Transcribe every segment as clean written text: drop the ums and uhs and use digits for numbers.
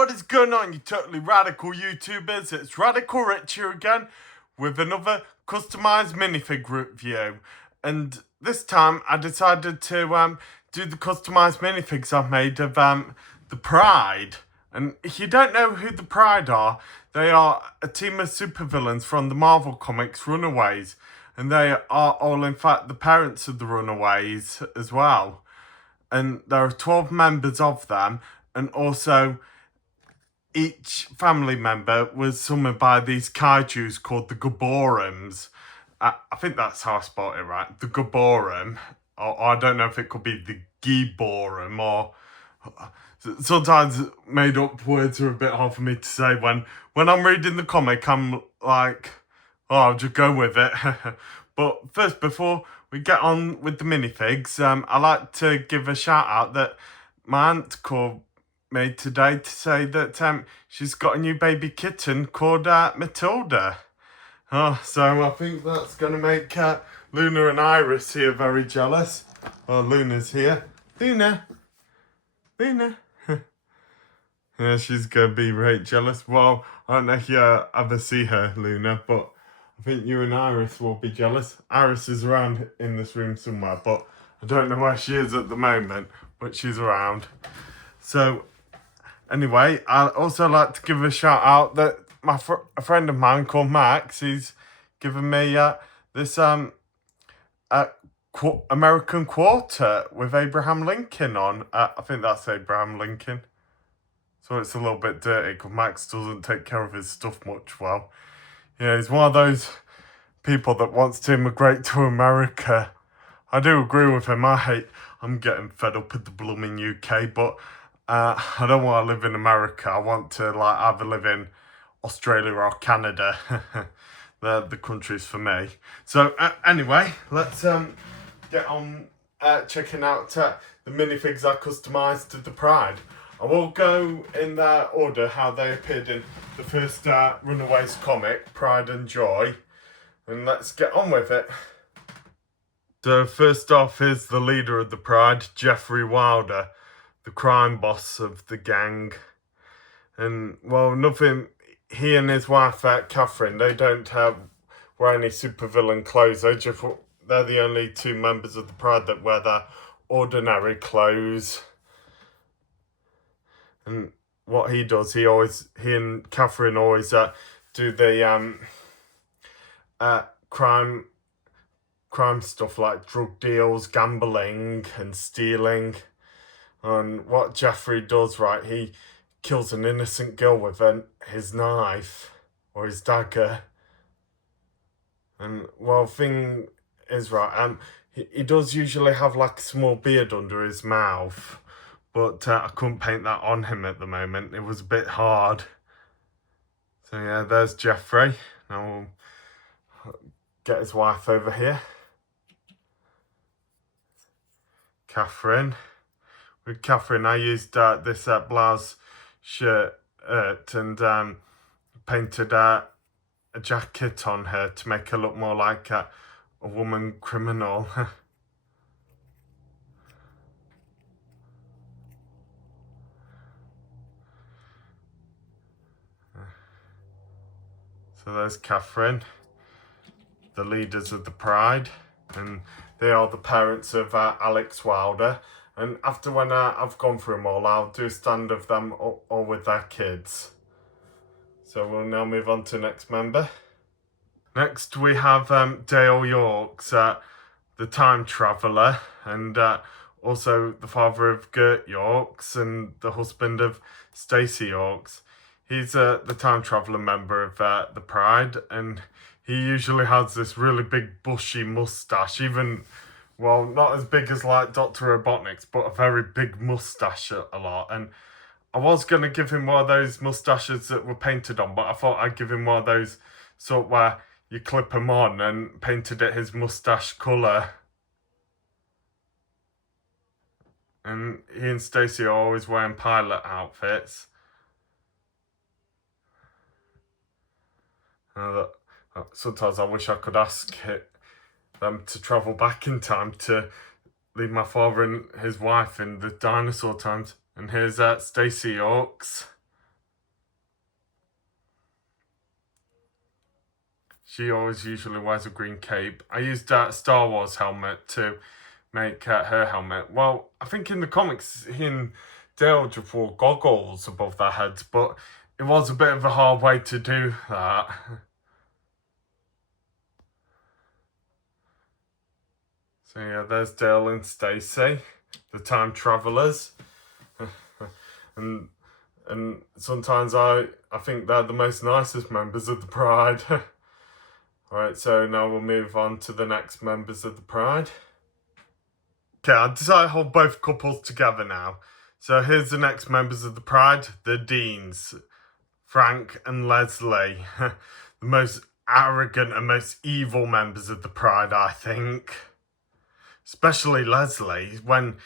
what is going on, you totally radical YouTubers? It's Radical Rich here again with another customized minifig review. And this time I decided to do the customized minifigs I've made of the Pride. And if you don't know who the Pride are, they are a team of supervillains from the Marvel Comics Runaways. And they are all, in fact, the parents of the Runaways as well. And there are 12 members of them, and also each family member was summoned by these kaijus called the Gaborums. I think that's how I spelled it right, the Gaborum. Or I don't know if it could be the Giborum, or sometimes made up words are a bit hard for me to say. When I'm reading the comic, I'm like, oh, I'll just go with it. But first, before we get on with the minifigs, I like to give a shout out that my aunt called me today to say that she's got a new baby kitten called Matilda. So I think that's going to make Luna and Iris here very jealous. Oh, Luna's here. Luna. Yeah, she's going to be very jealous. Well, I don't know if you ever see her, Luna, but I think you and Iris will be jealous. Iris is around in this room somewhere, but I don't know where she is at the moment, but she's around. So, anyway, I'd also like to give a shout out that a friend of mine called Max, he's given me this American Quarter with Abraham Lincoln on. I think that's Abraham Lincoln. So it's a little bit dirty because Max doesn't take care of his stuff much well. Yeah, he's one of those people that wants to immigrate to America. I do agree with him. I'm getting fed up with the blooming UK, but I don't want to live in America. I want to either live in Australia or Canada. They're the countries for me. So anyway, let's get on checking out the minifigs I customised to the Pride. I will go in their order how they appeared in the first Runaways comic, Pride and Joy. And let's get on with it. So first off is the leader of the Pride, Jeffrey Wilder, the crime boss of the gang. And, well, he and his wife, Catherine, they don't wear any supervillain clothes. They're the only two members of the Pride that wear their ordinary clothes. And what he does, he and Catherine always do the crime stuff like drug deals, gambling and stealing. And what Jeffrey does, right, he kills an innocent girl with his knife or his dagger. And, well, thing is, right, he does usually have a small beard under his mouth. But I couldn't paint that on him at the moment. It was a bit hard. So yeah, there's Jeffrey. Now we'll get his wife over here. Catherine. With Catherine, I used this blouse shirt and painted a jacket on her to make her look more like a woman criminal. So there's Catherine, the leaders of the Pride, and they are the parents of Alex Wilder. And after when I've gone through them all, I'll do a stand of them all with their kids. So we'll now move on to the next member. Next we have Dale Yorks, the time traveller, and also the father of Gert Yorks and the husband of Stacey Yorks. He's the time traveller member of the Pride, and he usually has this really big bushy moustache, well, not as big as Dr. Robotnik's, but a very big moustache a lot. And I was going to give him one of those moustaches that were painted on, but I thought I'd give him one of those sort where you clip them on and painted it his moustache colour. And he and Stacey are always wearing pilot outfits. Sometimes I wish I could ask them to travel back in time to leave my father and his wife in the dinosaur times. And here's Stacey Yorks. She always usually wears a green cape. I used that Star Wars helmet to make her helmet. Well, I think in the comics, he and Dale just wore goggles above their heads, but it was a bit of a hard way to do that. So yeah, there's Dale and Stacy, the time travelers, and sometimes I think they're the most nicest members of the Pride. Alright, so now we'll move on to the next members of the Pride. Okay, I decided to hold both couples together now. So here's the next members of the Pride, the Deans, Frank and Leslie. The most arrogant and most evil members of the Pride, I think. Especially Leslie, when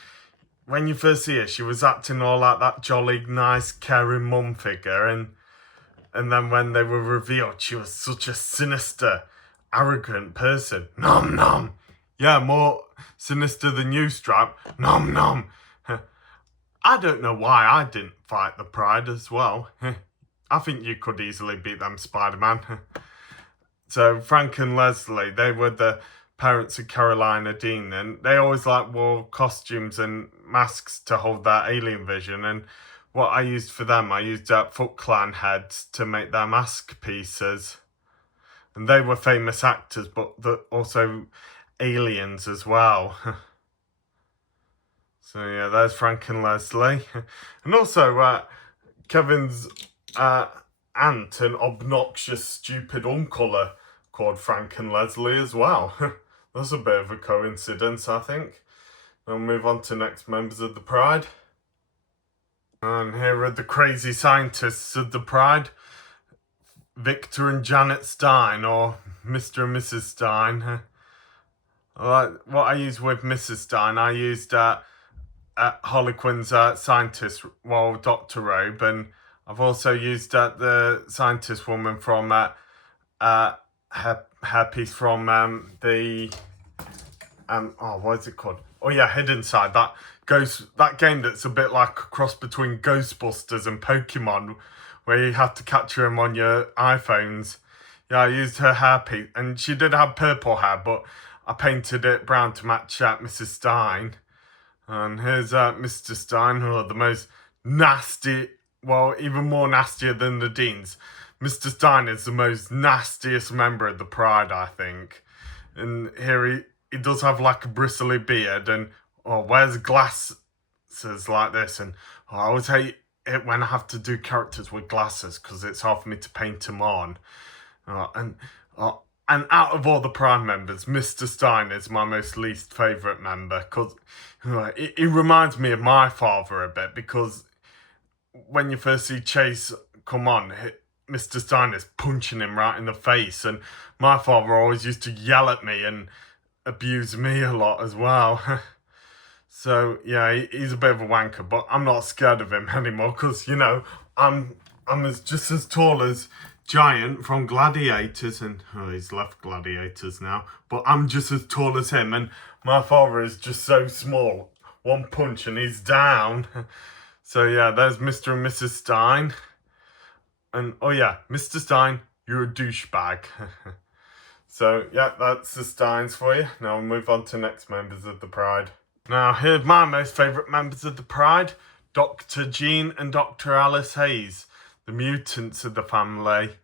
you first see her, she was acting all like that jolly, nice, caring mum figure, and then when they were revealed, she was such a sinister, arrogant person. Nom nom. Yeah, more sinister than you, Strap. Nom nom. I don't know why I didn't fight the Pride as well. I think you could easily beat them, Spider-Man. So Frank and Leslie, they were the parents of Carolina Dean, and they always wore costumes and masks to hold their alien vision. And what I used for them, I used Foot Clan heads to make their mask pieces. And they were famous actors, but also aliens as well. So yeah, there's Frank and Leslie. And also Kevin's aunt and obnoxious, stupid uncle are called Frank and Leslie as well. That's a bit of a coincidence, I think. I'll move on to next members of the Pride. And here are the crazy scientists of the Pride. Victor and Janet Stein, or Mr. and Mrs. Stein. What I used with Mrs. Stein, I used Harley Quinn's scientist, Dr. Robe, and I've also used the scientist woman from her piece from what is it called? Oh yeah, Hidden Side. That game that's a bit like a cross between Ghostbusters and Pokemon, where you have to capture them on your iPhones. Yeah, I used her hair piece, and she did have purple hair, but I painted it brown to match Mrs. Stein. And here's Mr. Stein, who are the most nasty, even more nastier than the Deans. Mr. Stein is the most nastiest member of the Pride, I think. And here he does have a bristly beard and wears glasses like this. And I always hate it when I have to do characters with glasses because it's hard for me to paint them on. And out of all the Pride members, Mr. Stein is my most least favourite member because he reminds me of my father a bit, because when you first see Chase come on, Mr. Stein is punching him right in the face, and my father always used to yell at me and abuse me a lot as well. So yeah, he's a bit of a wanker, but I'm not scared of him anymore because, I'm just as tall as Giant from Gladiators, and he's left Gladiators now, but I'm just as tall as him, and my father is just so small. One punch and he's down. So yeah, there's Mr. and Mrs. Stein. And oh yeah, Mr. Stein, you're a douchebag. So yeah, that's the Steins for you. Now we'll move on to next members of the Pride. Now here's my most favourite members of the Pride. Dr. Jean and Dr. Alice Hayes, the mutants of the family.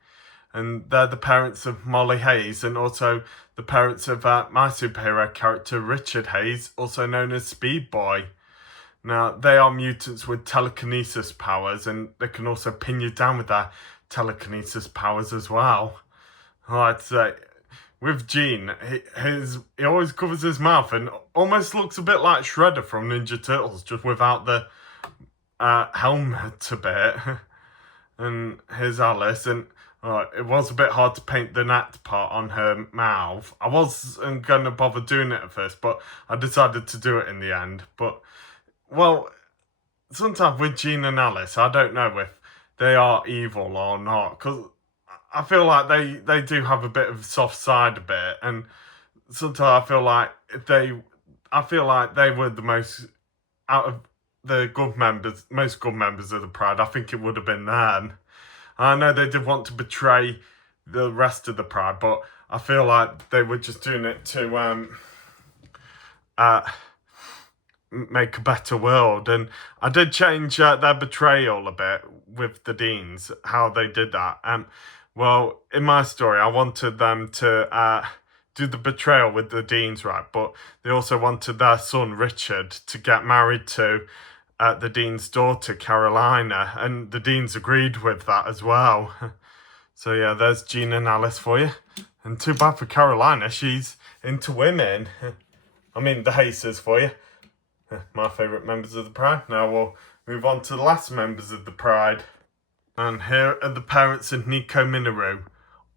And they're the parents of Molly Hayes, and also the parents of my superhero character Richard Hayes, also known as Speed Boy. Now, they are mutants with telekinesis powers, and they can also pin you down with their telekinesis powers as well. I'd say, with Jean, he always covers his mouth and almost looks a bit like Shredder from Ninja Turtles, just without the helmet a bit. And here's Alice, and it was a bit hard to paint the Nat part on her mouth. I wasn't going to bother doing it at first, but I decided to do it in the end. But, sometimes with Jean and Alice, I don't know if they are evil or not, because I feel like they do have a bit of a soft side a bit, and sometimes I feel like they were the most, out of the most good members of the Pride, I think it would have been them. I know they did want to betray the rest of the Pride, but I feel like they were just doing it to make a better world. And I did change their betrayal a bit with the Deans, how they did that. Well, in my story, I wanted them to do the betrayal with the Deans, right? But they also wanted their son, Richard, to get married to the Dean's daughter, Carolina. And the Deans agreed with that as well. So yeah, there's Jean and Alice for you. And too bad for Carolina, she's into women. I mean, the Haces for you. My favourite members of the Pride. Now we'll move on to the last members of the Pride. And here are the parents of Nico Minoru.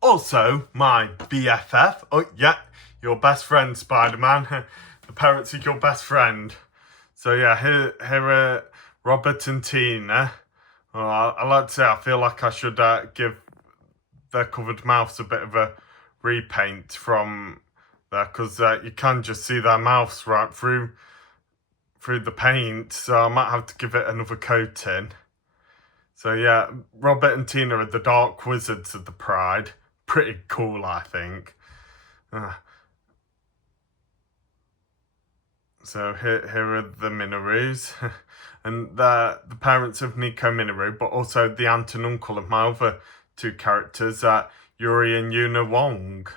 Also, my BFF. Oh, yeah, your best friend, Spider-Man. The parents of your best friend. So, yeah, here are Robert and Tina. Oh, I like to say, I feel like I should give their covered mouths a bit of a repaint from there, because you can just see their mouths right through the paint, so I might have to give it another coating. So yeah, Robert and Tina are the Dark Wizards of the Pride. Pretty cool, I think. So here are the Minorus. And they're the parents of Nico Minoru, but also the aunt and uncle of my other two characters, Yuri and Yuna Wong.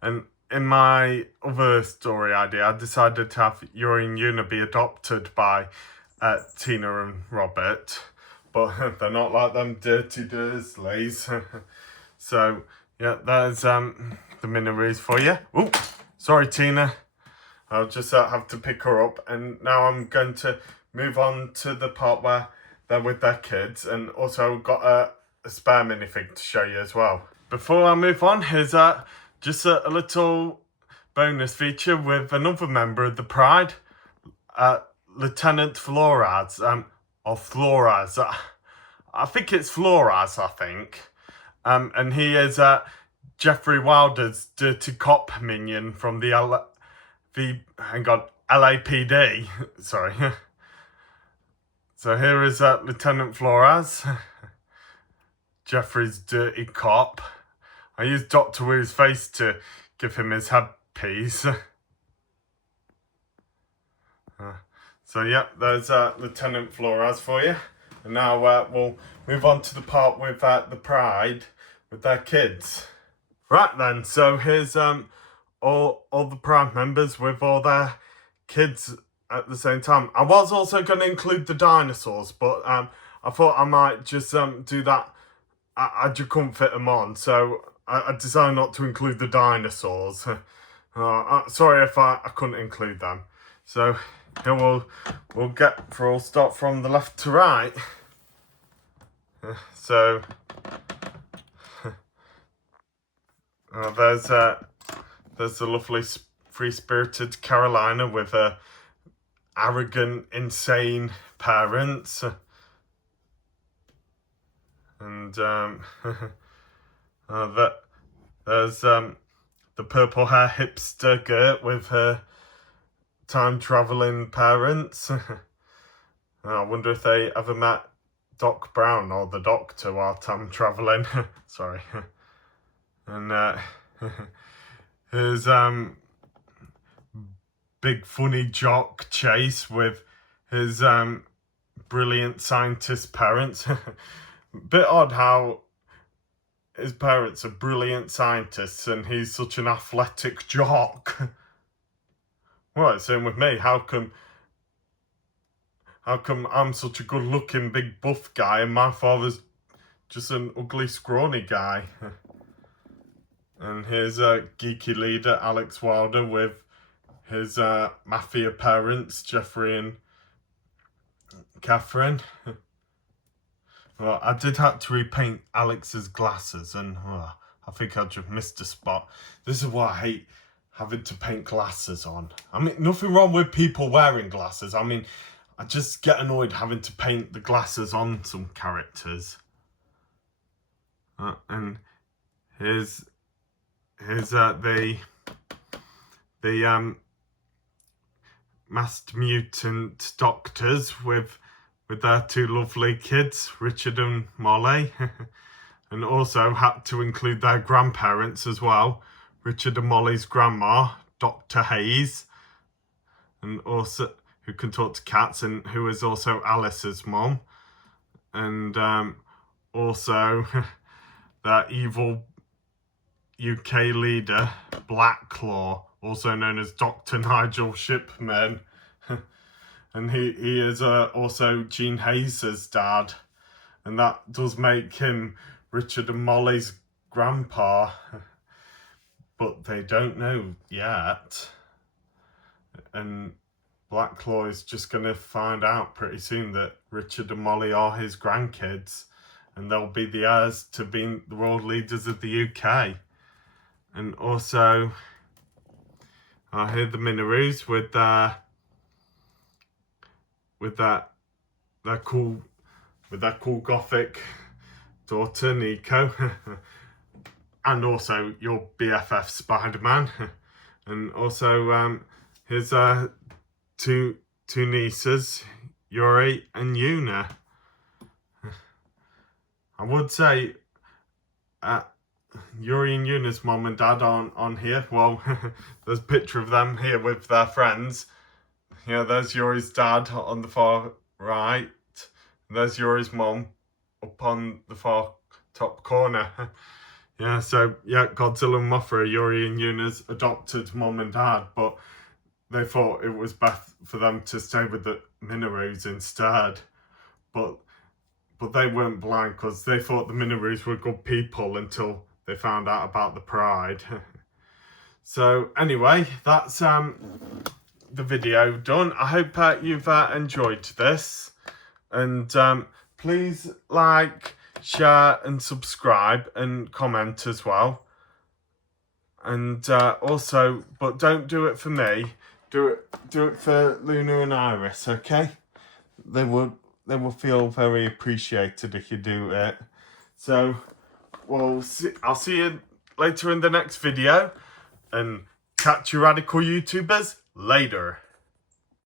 And in my other story idea, I decided to have Yuri and Yuna be adopted by Tina and Robert, but they're not like them dirty Dursleys. So, yeah, there's the Minorus for you. Oh, sorry, Tina. I'll just have to pick her up. And now I'm going to move on to the part where they're with their kids. And also got a spare minifig to show you as well. Before I move on, here's just a little bonus feature with another member of the Pride, Lieutenant Flores, or Flores. I think it's Flores, I think. And he is Jeffrey Wilder's dirty cop minion from the LAPD. Sorry. So here is Lieutenant Flores, Jeffrey's dirty cop. I used Doctor Wu's face to give him his headpiece. So yeah, there's Lieutenant Flores for you. And now we'll move on to the part with the Pride with their kids. Right then, so here's all the Pride members with all their kids at the same time. I was also going to include the dinosaurs, but I thought I might just do that. I just couldn't fit them on, so I decided not to include the dinosaurs. Sorry if I couldn't include them. So here we'll start from the left to right. So there's the lovely free-spirited Carolina with her arrogant, insane parents. And there's the purple hair hipster Gert with her time-travelling parents. I wonder if they ever met Doc Brown or the Doctor while time-travelling. Sorry. And here's big funny jock Chase with his brilliant scientist parents. Bit odd how his parents are brilliant scientists and he's such an athletic jock. Well, same with me. How come I'm such a good-looking, big buff guy and my father's just an ugly, scrawny guy? And here's geeky leader Alex Wilder with his mafia parents, Jeffrey and Catherine. Well, I did have to repaint Alex's glasses, and I think I just missed a spot. This is what I hate, having to paint glasses on. I mean, nothing wrong with people wearing glasses. I mean, I just get annoyed having to paint the glasses on some characters. And here's the masked mutant doctors with their two lovely kids, Richard and Molly. And also had to include their grandparents as well, Richard and Molly's grandma, Dr. Hayes, and also who can talk to cats, and who is also Alice's mum, and also that evil UK leader, Blacklaw, also known as Dr. Nigel Shipman. And he is also Jean Hayes' dad. And that does make him Richard and Molly's grandpa. But they don't know yet. And Blacklaw is just going to find out pretty soon that Richard and Molly are his grandkids. And they'll be the heirs to being the world leaders of the UK. And also, I hear the Miniroos with their cool gothic daughter Nico, and also your BFF Spider-Man, and also his two nieces, Yuri and Yuna. I would say Yuri and Yuna's mom and dad aren't on here. Well, there's a picture of them here with their friends. Yeah, there's Yuri's dad on the far right. There's Yuri's mum up on the far top corner. Yeah, so yeah, Godzilla and Mothra are Yuri and Yuna's adopted mum and dad, but they thought it was best for them to stay with the Miniroos instead. But they weren't blind, because they thought the Miniroos were good people until they found out about the Pride. So anyway, that's the video done. I hope you've enjoyed this, and please like, share and subscribe and comment as well. And also, but don't do it for me, do it for Luna and Iris, okay? They will feel very appreciated if you do it. So I'll see you later in the next video, and catch you radical YouTubers later.